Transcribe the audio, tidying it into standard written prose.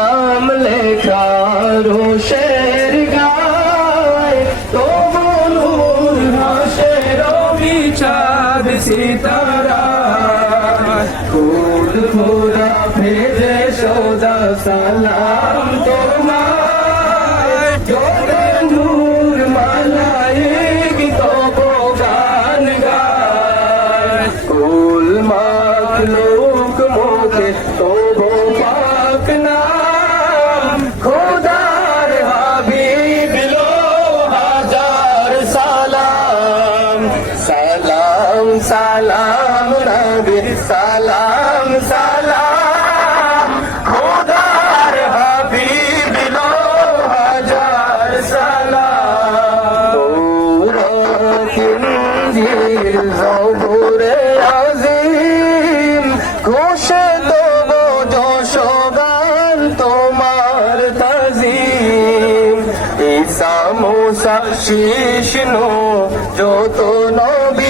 নাম লেখা রোশের গায়, তবু নূর ভাসে রবি চাঁদ সিতারা। ফুল ফুরা ভেজে সদা সালাম তোমায়, জোরে নূর মালাইক তবু গান গায়। কুল মাখলুক মুখে তবু পাক নাম, খোদার হাবিব লো হাজার সালাম। সালাম সালাম নবী সালাম সালাম, খোদার হাবিব লো হাজার সালাম। ইঞ্জিল জবুরে আজিম, ঘোষে তবু যশ গান তোমার তাজিম। ঈসা মুসা শিষ্ণু যত নবী